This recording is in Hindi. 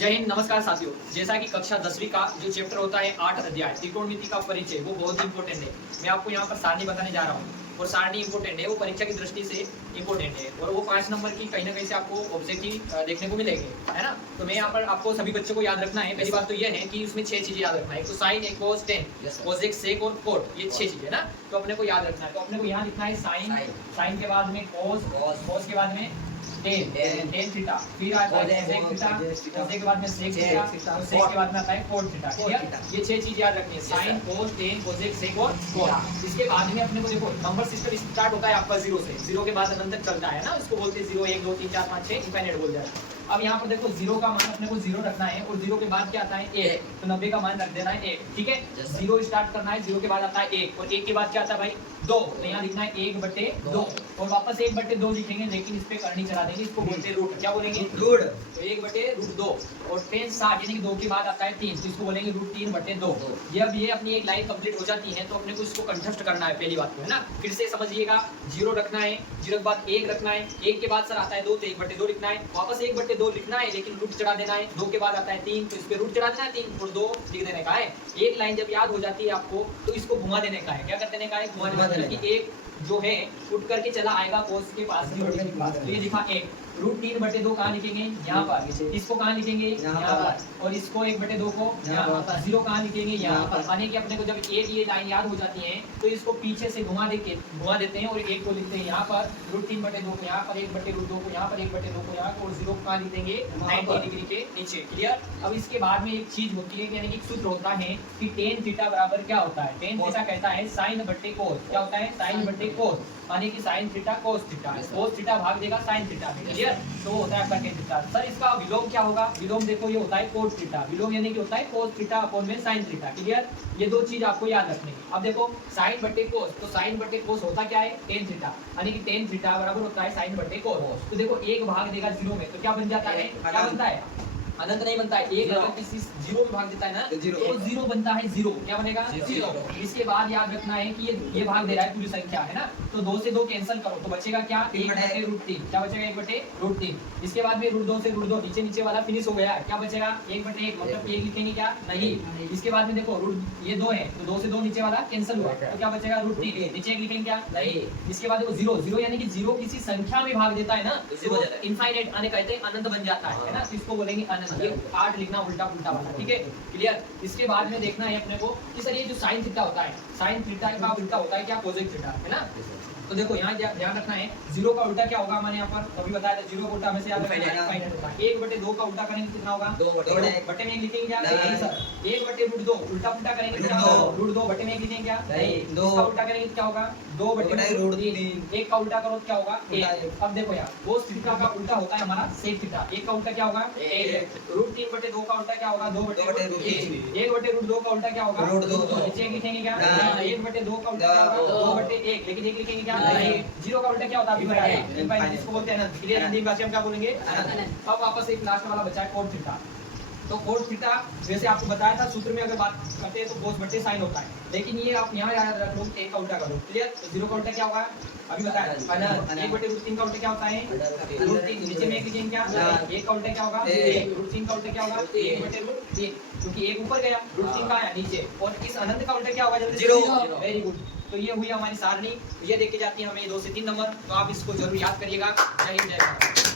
जय हिंद, नमस्कार साथियों। जैसा कि कक्षा 10वीं का जो चैप्टर होता है 8 अध्याय त्रिकोणमिति का परिचय, वो बहुत ही इंपॉर्टेंट है। मैं आपको यहाँ पर सारणी बताने जा रहा हूँ और सारणी इंपॉर्टेंट है, वो परीक्षा की दृष्टि से इंपॉर्टेंट है और वो 5 नंबर की कहीं ना कहीं से आपको ऑब्जेक्टिव देखने को मिलेंगे, है ना। तो मैं यहाँ पर आपको सभी बच्चों को याद रखना है। पहली बात तो ये है कि उसमें 6 चीजें याद रखना है। एक तो साइन, एक कोस, टेन, कोसेक, सेक और कोट, ये 6 चीजें ना, तो अपने को याद रखना है। तो अपने को यहाँ लिखना है साइन, साइन के बाद में कोस, कोस के बाद में टेन, टेन थीटा, फिर आता है सेक थीटा, कोसेक के बाद में सेक थीटा, सेक के बाद में आता है कोट थीटा। क्लियर? ये 6 चीज याद रखनी है, साइन, कोस, टेन, कोसेक, सेक और कोट। इसके बाद में अपने को देखो नंबर सिस्टम स्टार्ट होता है आपका 0 से, 0 के बाद अनंत तक चलता है ना, इसको बोलते हैं 0 1 2 3 4 5 6 इनफाइनाइट बोल जाता है। अब यहाँ पर देखो 0 का मान अपने को 0 रखना है और 0 के बाद क्या आता है 1, तो 90 का मान रख देना है 1। ठीक है, 0 स्टार्ट करना है, 0 के बाद आता है 1 और 1 के बाद क्या आता है भाई 2, तो यहाँ लिखना है 1/2 और वापस 1/2 लिखेंगे, लेकिन इस पे करनी चला देंगे, इसको बोलते हैं रूट। क्या बोलेंगे? रूट। तो 1/√2 और 10 60 यानी कि 2 के बाद आता है 3, तो इसको बोलेंगे √3/2। जब ये अपनी एक लाइन कंप्लीट हो जाती है तो अपने को इसको कंठस्थ करना है। पहली बात तो है ना, फिर से समझिएगा, 0 रखना है, 0 के बाद 1 रखना है, 1 के बाद सर आता है 2, तो 1/2 लिखना है, वापस 1/2 लिखना है, लेकिन रूट चढ़ा देना है। 2 के बाद आता है 3, तो इस पे रूट चढ़ा देना है 3 और 2 लिख देने का है। एक लाइन जब याद हो जाती है आपको तो इसको घुमा देने का है। क्या कर देने का है? घुमा देने का। एक जो है उठ करके चला आएगा कोस के पास, तो ये लिखा 1। √3/2 कहाँ लिखेंगे? यहाँ पर। इसको कहाँ लिखेंगे? यहाँ पर। और इसको 1/2 को यहाँ पर। 0 कहाँ लिखेंगे? यहाँ पर। माने कि अपने को जब एक ये लाइन याद हो जाती है तो इसको पीछे से घुमा देते हैं और 1 को लिखते हैं यहाँ पर, √3/2 को यहाँ पर, 1/√2 को यहाँ पर, 1/2 को यहाँ पर और 0 कहाँ लिख देंगे? 90 डिग्री के नीचे। क्लियर? अब इसके बाद में एक चीज होती है, यानी कि सूत्र होता है कि tan थीटा बराबर क्या होता है? tan थीटा कहता है sin/cos। क्या होता है? sin/cos, माने कि sin theta cos theta, cos theta भाग देगा sin थीटा में। क्लियर? तो होता है आपका tan थीटा। सर इसका विलोम क्या होगा? विलोम देखो ये होता है cos थीटा। विलोम यानी कि होता है cos थीटा अपॉन में sin थीटा। क्लियर? ये दो चीज आपको याद रखनी है। अब देखो sin/cos, तो sin/cos होता क्या है? tan थीटा, यानी कि tan थीटा बराबर होता है sin/cos। तो देखो 1 भाग देगा 0 में, तो क्या बन जाता है? क्या बनता है? अनंत नहीं बनता है। 1 अगर किसी 0 में भाग देता है ना तो 0 बनता है 0। क्या बनेगा? 0। इसके बाद याद रखना है कि ये भाग दे रहा है पूरी संख्या, है ना, तो 2 से 2 कैंसिल करो तो बचेगा क्या? 1/√3। क्या बचेगा? 1/√3। इसके बाद में √2 से √2 नीचे वाला फिनिश हो गया। क्या बचेगा? 1/1, मतलब 1 लिखेंगे क्या? नहीं। इसके बाद में देखो ये 2 है, तो 2 से 2 नीचे वाला कैंसिल हुआ, तो क्या बचेगा? √3। नीचे 1 लिखेंगे क्या? नहीं। इसके बाद देखो 0 यानी कि 0 किसी संख्या में भाग देता है ना, तो इनफाइनाइट आने कहते हैं, अनंत बन जाता है ना, तो इसको बोलेंगे अनंत। ये 8 लिखना उल्टा पुल्टा वाला। ठीक है? क्लियर? इसके बाद में देखना है अपने को कि सर ये जो sin थीटा होता है, sin थीटा का उल्टा होता है क्या? कोसेक थीटा, है ना। तो देखो यहाँ ध्यान रखना है, 0 का उल्टा क्या होगा? मैंने यहाँ पर अभी बताया था, 0 का उल्टा हमें से याद रखना है इनफाइनाइट होता है। 1/2 का उल्टा करेंगे कितना होगा? 2/1 में लिखेंगे क्या? नहीं सर। 1/√2 उल्टा पुल्टा करेंगे क्या होगा? √2 में लिखेंगे क्या? नहीं। इसका उल्टा करेंगे क्या होगा? 2/√3। 1 का उल्टा करो क्या होगा? 1। अब देखो यार, कोस थीटा का उल्टा होता है हमारा सेक थीटा। 1 का उल्टा क्या होगा? 1। √3/2 का उल्टा क्या होगा? 2/√3। 1/√2 का उल्टा क्या होगा? √2। नीचे लिखेंगे क्या? 1/2 का उल्टा क्या होगा? 2/1, लेकिन 1 लिखेंगे क्या? नहीं। 0 का उल्टा क्या होता है? अभी बताया, इसको बोलते हैं ना। क्लियर? हिंदी भाषा में क्या बोलेंगे? अब वापस एक लास्ट वाला बचा है कोट थीटा। तो कोट थीटा जैसे आपको बताया था, सूत्र में अगर बात करते हैं तो cos/sin होता है, लेकिन ये आप यहाँ याद रख लो, 1 का उल्टा करो। क्लियर? तो 0 का उल्टा क्या होगा? अभी बताया। 1/√3 का उल्टा क्या होता है? √3। नीचे में 1 लिखेंगे क्या? 1 का उल्टा क्या होगा? 1/√3 का उल्टा क्या होगा? 1/√3, क्योंकि 1 ऊपर गया, √3 का आया नीचे, और इस अनंत का उल्टा क्या होगा? 0। Very good. तो ये हुई हमारी सारणी, ये देख के जाती है हमें 2 से 3 नंबर, तो आप इसको जरूर याद करिएगा। जय हिंद, जय भारत।